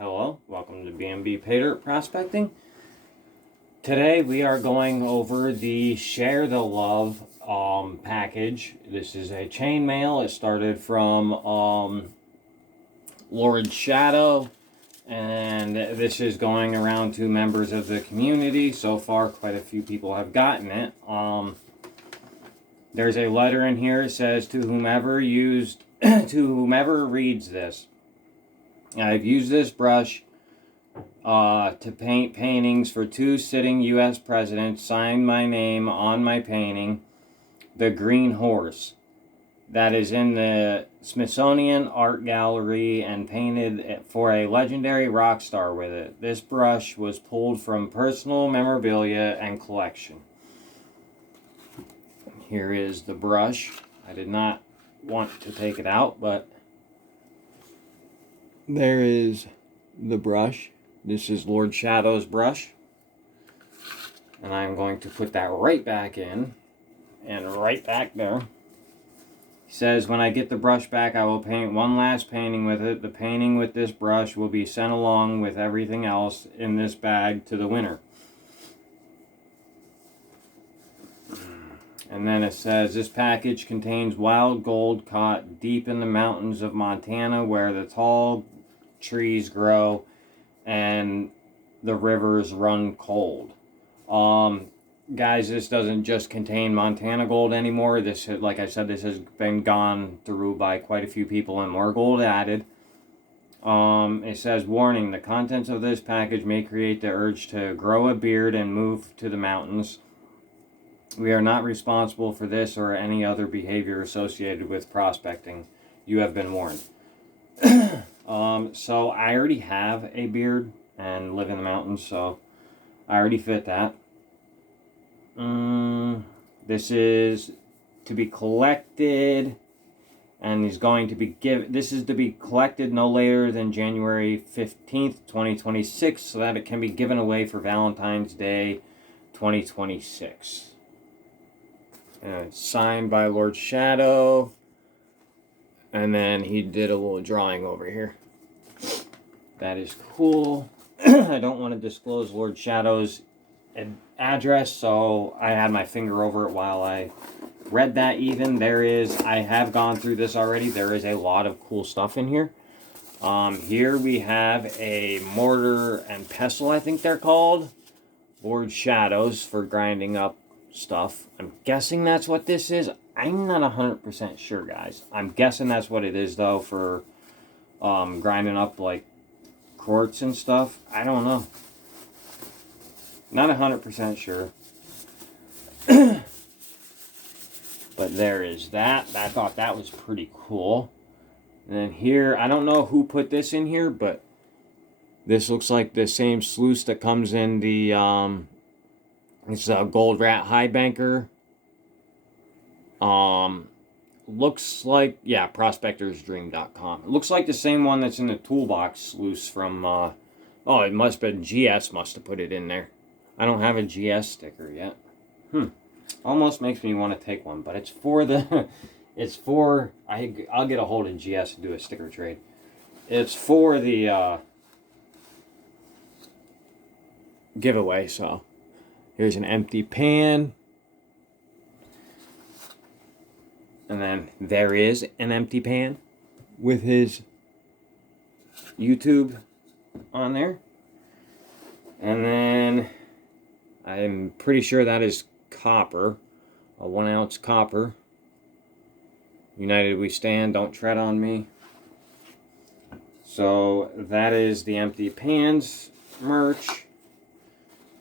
Hello, welcome to B&BPaydirtProspecting. Today we are going over the Share the Love package. This is a chain mail. It started from Lord Shadow, and this is going around to members of the community. So far, quite a few people have gotten it. There's a letter in here. It says, to whomever reads this. I've used this brush to paint paintings for 2 sitting U.S. presidents, signed my name on my painting, The Green Horse, that is in the Smithsonian Art Gallery, and painted for a legendary rock star with it. This brush was pulled from personal memorabilia and collection. Here is the brush. I did not want to take it out, but there is the brush. This is Lord Shadow's brush. And I'm going to put that right back in. And right back there. He says, when I get the brush back, I will paint one last painting with it. The painting with this brush will be sent along with everything else in this bag to the winner. And then it says, this package contains wild gold caught deep in the mountains of Montana, where the tall trees grow and the rivers run cold. Guys, this doesn't just contain Montana gold anymore. This, like I said, this has been gone through by quite a few people and more gold added. It says, warning, the contents of this package may create the urge to grow a beard and move to the mountains. We are not responsible for this or any other behavior associated with prospecting. You have been warned. So I already have a beard and live in the mountains, so I already fit that. This is to be collected, and he's going to be this is to be collected no later than January 15th, 2026, so that it can be given away for Valentine's Day 2026. And it's signed by Lord Shadow. And then he did a little drawing over here. That is cool. I don't want to disclose Lord Shadow's address, so I had my finger over it while I read that even. I have gone through this already. There is a lot of cool stuff in here. Here we have a mortar and pestle, I think they're called. Lord Shadows for grinding up stuff. I'm guessing that's what this is. I'm not 100% sure, guys. I'm guessing that's what it is, though, for grinding up, like, quartz and stuff. I don't know. Not 100% sure. But there is that. I thought that was pretty cool. And then here, I don't know who put this in here, but this looks like the same sluice that comes in the, it's a Gold Rat High Banker. Looks like, yeah, prospectorsdream.com. It looks like the same one that's in the toolbox sluice from, oh, it must have been GS must have put it in there. I don't have a GS sticker yet. Almost makes me want to take one, but it's for the, I'll get a hold of GS and do a sticker trade. It's for the, giveaway, so here's an empty pan. And then there is an empty pan with his YouTube on there. And then I'm pretty sure that is copper, a 1 ounce copper. United we stand, don't tread on me. So that is the empty pans merch.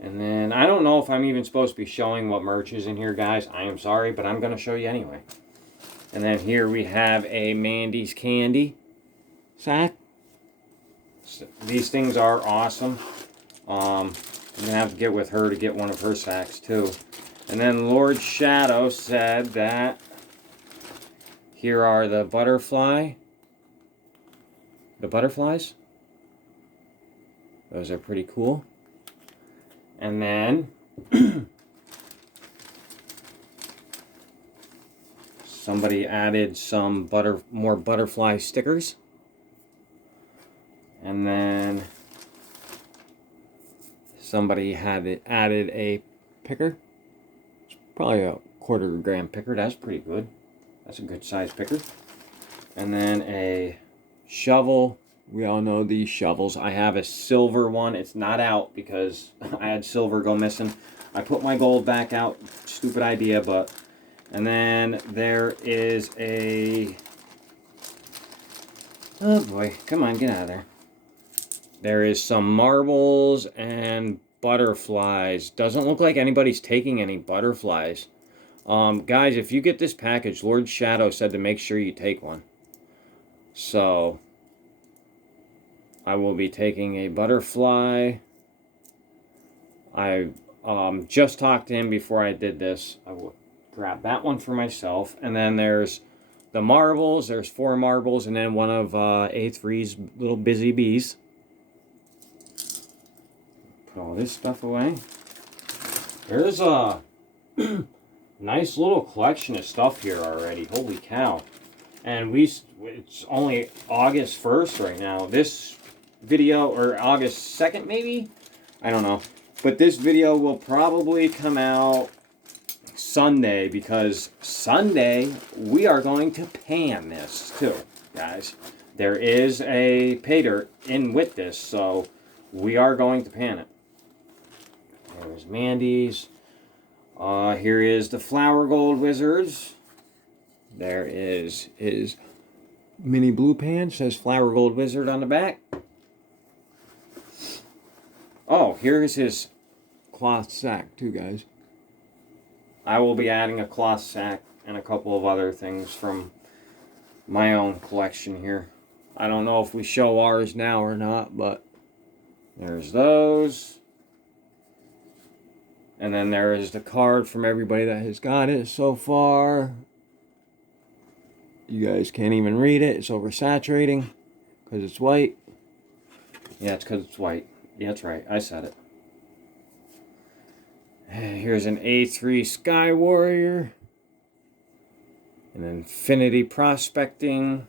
And then I don't know if I'm even supposed to be showing what merch is in here, guys. I am sorry, but I'm going to show you anyway. And then here we have a Mandy's Candy sack. So these things are awesome. I'm going to have to get with her to get one of her sacks too. And then Lord Shadow said that here are the butterflies. Those are pretty cool. And then somebody added some more butterfly stickers. And then somebody had it added a picker. It's probably a 1/4 gram picker. That's pretty good. That's a good size picker. And then a shovel. We all know these shovels. I have a silver one. It's not out because I had silver go missing. I put my gold back out. Stupid idea, but... And then there is a... Oh boy, come on, get out of there. There is some marbles and butterflies. Doesn't look like anybody's taking any butterflies. Guys, if you get this package, Lord Shadow said to make sure you take one. So, I will be taking a butterfly. I just talked to him before I did this. I will grab that one for myself. And then there's the marbles. There's 4 marbles and then one of A3's little busy bees. Put all this stuff away. There's a nice little collection of stuff here already. Holy cow. And it's only August 1st right now. This video, or August 2nd maybe? I don't know. But this video will probably come out Sunday, because Sunday we are going to pan this too, guys. There is a pay dirt in with this, so we are going to pan it. There's Mandy's. Here is the Flower Gold Wizards. There is his mini blue pan. Says Flower Gold Wizard on the back. Oh, here's his cloth sack too, guys. I will be adding a cloth sack and a couple of other things from my own collection here. I don't know if we show ours now or not, but there's those. And then there is the card from everybody that has got it so far. You guys can't even read it. It's oversaturating because it's white. Yeah, it's because it's white. Yeah, that's right. I said it. Here's an A3 Sky Warrior. An Infinity Prospecting.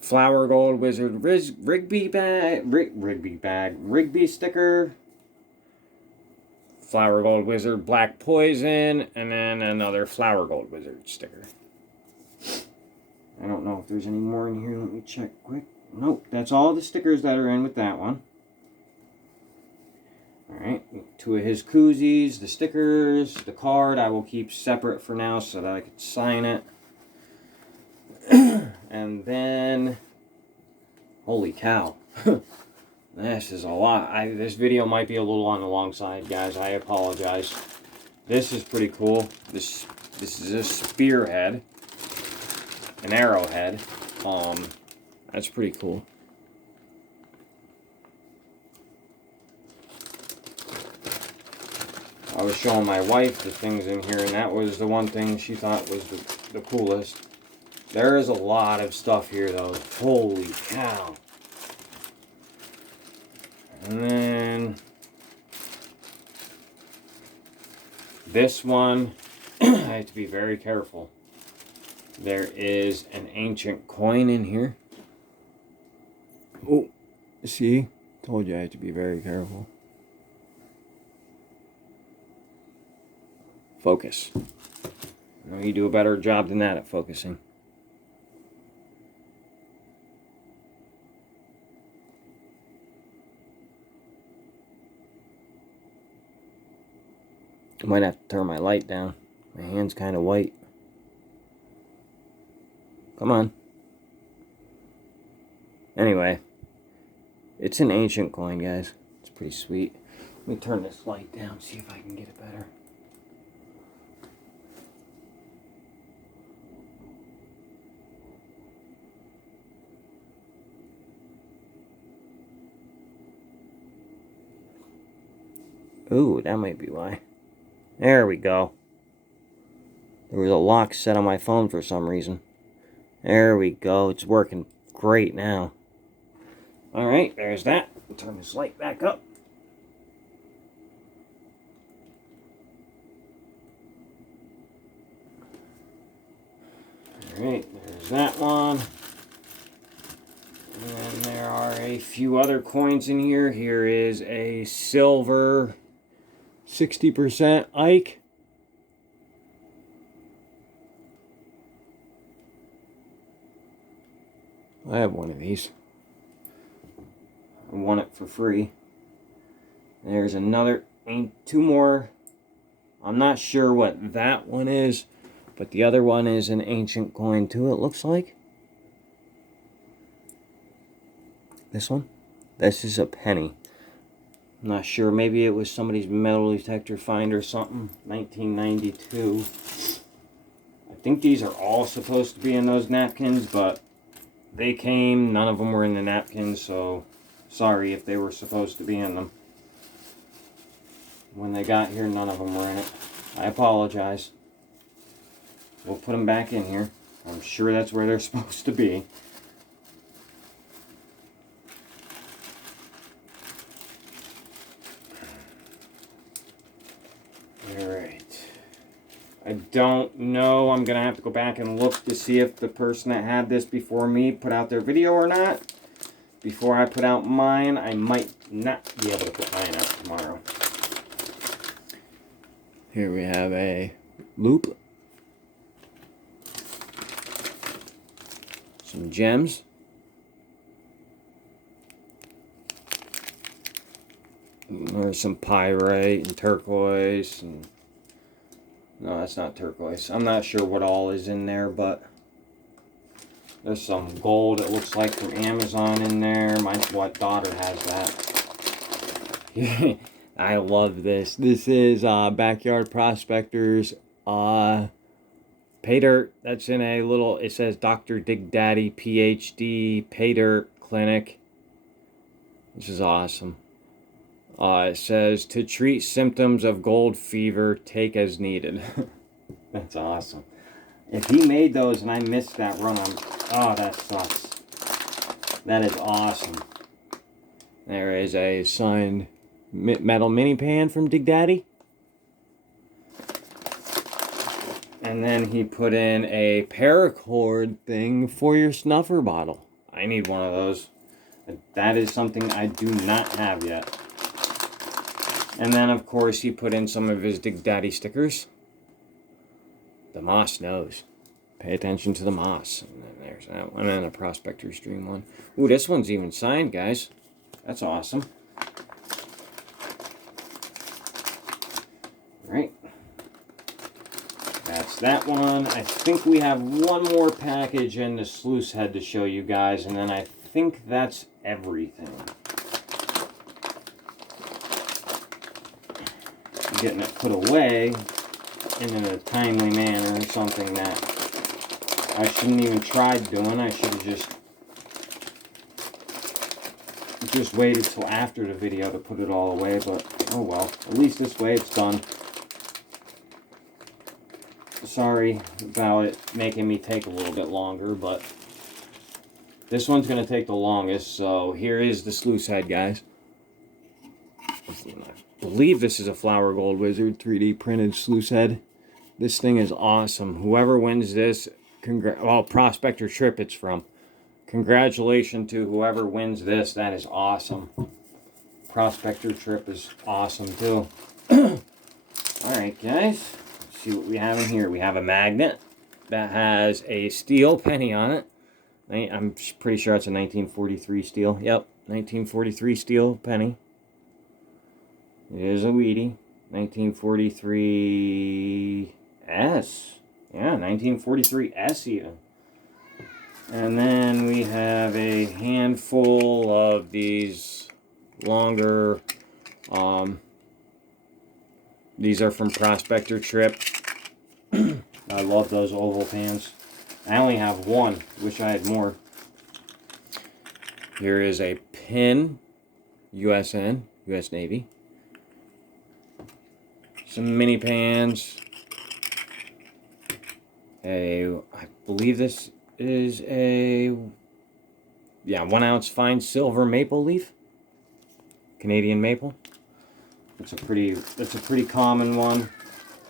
Flower Gold Wizard Rigby sticker. Flower Gold Wizard Black Poison, and then another Flower Gold Wizard sticker. I don't know if there's any more in here. Let me check quick. Nope, that's all the stickers that are in with that one. Alright, 2 of his koozies, the stickers, the card I will keep separate for now so that I can sign it. And then, holy cow. This is a lot. This video might be a little on the long side, guys. I apologize. This is pretty cool. This is a spearhead. An arrowhead. That's pretty cool. I was showing my wife the things in here, and that was the one thing she thought was the coolest. There is a lot of stuff here, though. Holy cow. And then this one, I have to be very careful. There is an ancient coin in here. Oh, see? Told you I had to be very careful. Focus. No, you do a better job than that at focusing. I might have to turn my light down. My hand's kind of white. Come on. Anyway, it's an ancient coin, guys. It's pretty sweet. Let me turn this light down, see if I can get it better. Ooh, that might be why. There we go. There was a lock set on my phone for some reason. There we go. It's working great now. Alright, there's that. Turn this light back up. Alright, there's that one. few other coins in here. Here is a silver 60% Ike. I have one of these. I won it for free. There's another, two more. I'm not sure what that one is, but the other one is an ancient coin too, it looks like. This one? This is a penny. I'm not sure, maybe it was somebody's metal detector find or something. 1992. I think these are all supposed to be in those napkins, but they came, none of them were in the napkins, so sorry if they were supposed to be in them. When they got here, none of them were in it. I apologize. We'll put them back in here. I'm sure that's where they're supposed to be. Alright. I don't know. I'm going to have to go back and look to see if the person that had this before me put out their video or not. Before I put out mine, I might not be able to put mine out tomorrow. Here we have a loop. Some gems. There's some pyrite and turquoise. And no, that's not turquoise. I'm not sure what all is in there, but there's some gold, it looks like, from Amazon in there. My daughter has that. I love this. This is Backyard Prospectors Pay Dirt. That's in a little, it says Dr. Dig Daddy PhD Pay Dirt Clinic. This is awesome. It says, to treat symptoms of gold fever, take as needed. That's awesome. If he made those and I missed that run, oh, that sucks. That is awesome. There is a signed metal mini pan from Dig Daddy. And then he put in a paracord thing for your snuffer bottle. I need one of those. That is something I do not have yet. And then, of course, he put in some of his Dig Daddy stickers. The moss knows. Pay attention to the moss. And then there's that one and a Prospector's Dream one. Ooh, this one's even signed, guys. That's awesome. Right. That's that one. I think we have one more package in the sluice head to show you guys, and then I think that's everything. I'm getting it put away in a timely manner, something that I shouldn't even tried doing. I should have just waited till after the video to put it all away, but oh well. At least this way it's done. Sorry about it making me take a little bit longer, but this one's going to take the longest, so here is the sluice head, guys. I believe this is a Flower Gold Wizard 3D printed sluice head. This thing is awesome. Whoever wins this, well, Prospector Trip it's from. Congratulations to whoever wins this. That is awesome. Prospector Trip is awesome too. Alright, guys. Let's see what we have in here. We have a magnet that has a steel penny on it. I'm pretty sure it's a 1943 steel. Yep, 1943 steel penny. It is a Weedy. 1943 S. Yeah, 1943 S even. And then we have a handful of these longer, these are from Prospector Trip. I love those oval pans. I only have one. Wish I had more. Here is a pin, USN, US Navy. Some mini pans. I believe this is a 1 ounce fine silver maple leaf, Canadian maple. It's a pretty common one,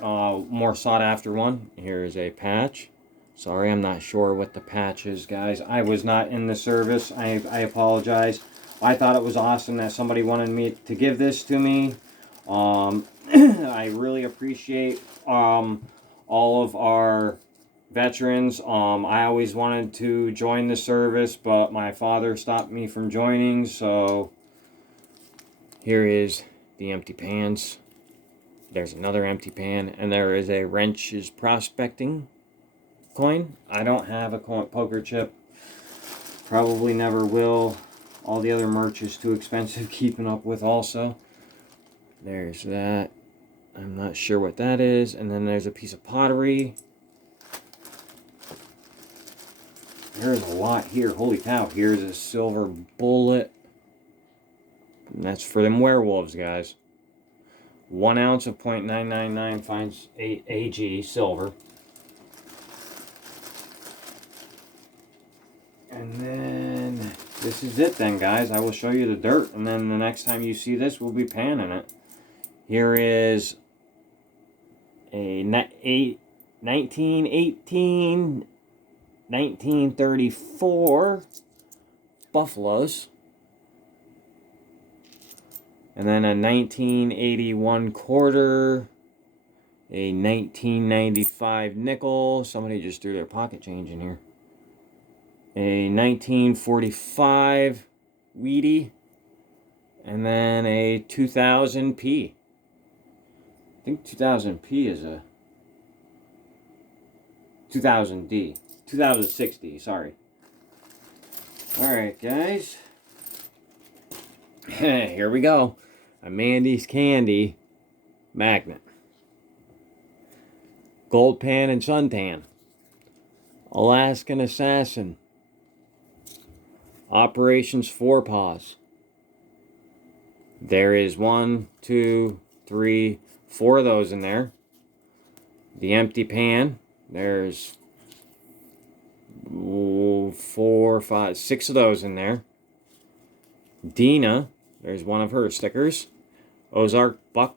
more sought after one. Here is a patch. Sorry, I'm not sure what the patch is, guys. I was not in the service. I apologize. I thought it was awesome that somebody wanted me to give this to me. I really appreciate all of our veterans. I always wanted to join the service, but my father stopped me from joining, so here is the empty pans. There's another empty pan, and there is a Wrench's Prospecting coin. I don't have a poker chip. Probably never will. All the other merch is too expensive keeping up with also. There's that. I'm not sure what that is. And then there's a piece of pottery. There's a lot here. Holy cow. Here's a silver bullet. And that's for them werewolves, guys. 1 ounce of 0.999 fines AG silver. And then this is it then, guys. I will show you the dirt, and then the next time you see this, we'll be panning it. Here is a 1918, 1934 Buffaloes. And then a 1981 quarter, a 1995 nickel. Somebody just threw their pocket change in here. A 1945 Wheatie, and then a 2000p. I think 2000p is a 2000D, 2060. Sorry. All right, guys. Here we go. A Mandy's Candy magnet. Gold pan and suntan. Alaskan Assassin. Operations Forepaws. There is 1, 2, 3, 4 of those in there. The empty pan. There's 4, 5, 6 of those in there. Dina. There's 1 of her stickers. Ozark Buck.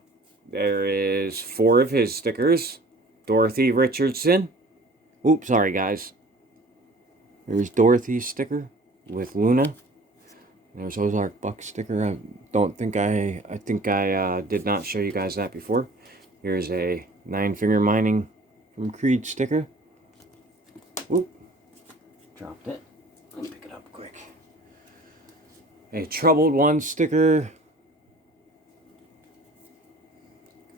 There is 4 of his stickers. Dorothy Richardson. Oops, sorry guys. There's Dorothy's sticker with Luna. There's Ozark Buck sticker. I think I did not show you guys that before. Here's a 9-finger mining from Creed sticker. Oop. Dropped it. Let me pick it up quick. A Troubled One sticker.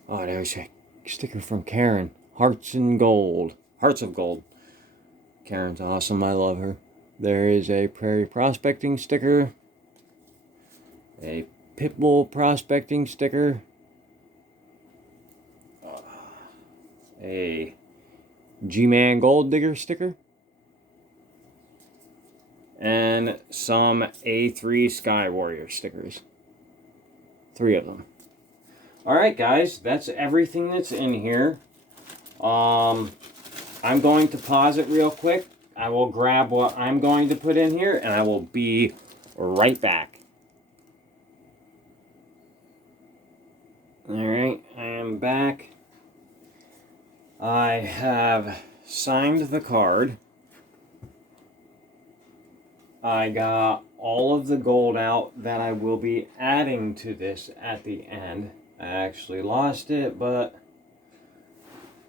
Oh, there's a sticker from Karen. Hearts of Gold. Karen's awesome. I love her. There is a Prairie Prospecting sticker. A Pitbull Prospecting sticker. A G-Man Gold Digger sticker. And some A3 Sky Warrior stickers. 3 of them. Alright guys, that's everything that's in here. I'm going to pause it real quick. I will grab what I'm going to put in here, and I will be right back. Alright, I am back. I have signed the card. I got all of the gold out that I will be adding to this at the end. I actually lost it, but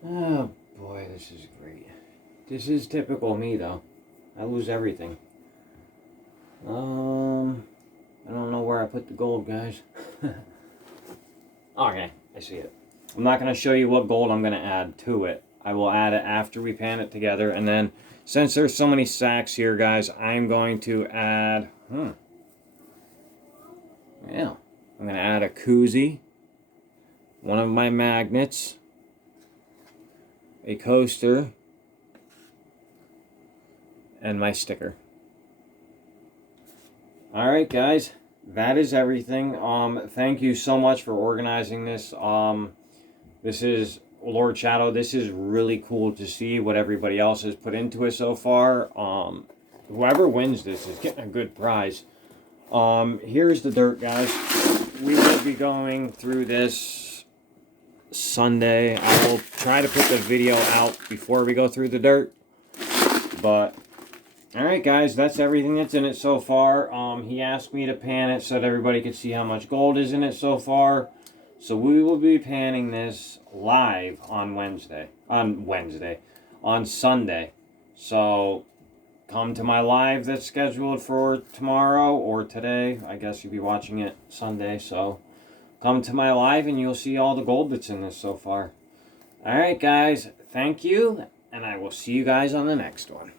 oh boy, this is great. This is typical me though. I lose everything. I don't know where I put the gold, guys. Okay, I see it. I'm not going to show you what gold I'm going to add to it. I will add it after we pan it together, and then since there's so many sacks here, guys, I'm going to add I'm going to add a koozie, 1 of my magnets, a coaster, and my sticker. Alright guys, that is everything. Thank you so much for organizing this. This is Lord Shadow. This is really cool to see what everybody else has put into it so far. Whoever wins this is getting a good prize. Here's the dirt, guys. We will be going through this Sunday. I will try to put the video out before we go through the dirt, but Alright guys, that's everything that's in it so far. He asked me to pan it so that everybody could see how much gold is in it so far. So we will be panning this live on Sunday. So come to my live that's scheduled for tomorrow or today. I guess you'll be watching it Sunday. So come to my live and you'll see all the gold that's in this so far. Alright guys, thank you. And I will see you guys on the next one.